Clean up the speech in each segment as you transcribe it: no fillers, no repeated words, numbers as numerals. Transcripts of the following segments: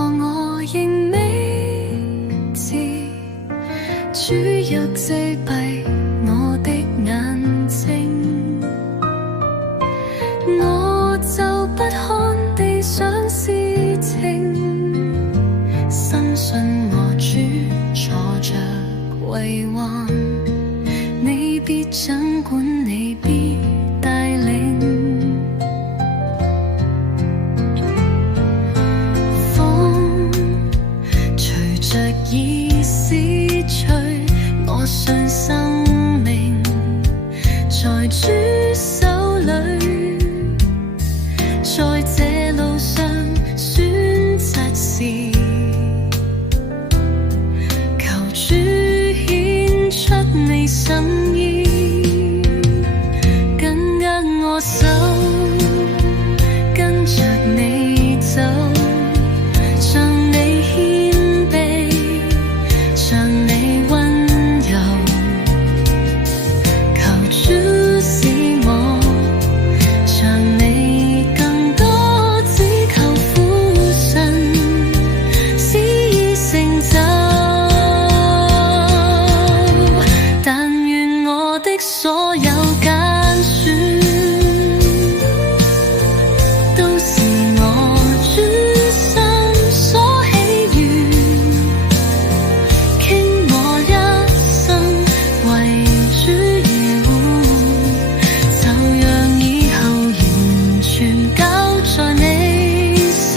何我仍未知，主若遮蔽我的眼睛，我就不看地上事情，深信我主坐着為患，你必掌管，你必帶領。風隨着意思吹，我信生命在主手裏，在這路上選擇時，求主顯出你心意，緊握我手，跟着你走，像你謙卑，像你溫柔，求主使我像你更多，只求父神使已成就，但願我的所有揀選都是我主心所喜悅，傾我一生為主而活，就讓以後完全交在你手。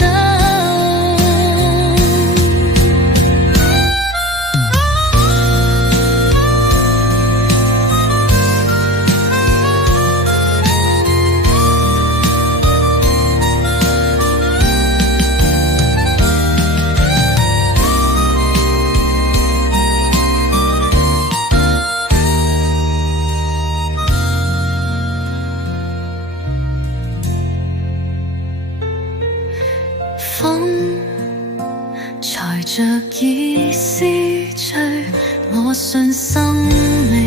風隨着意思吹，我信生命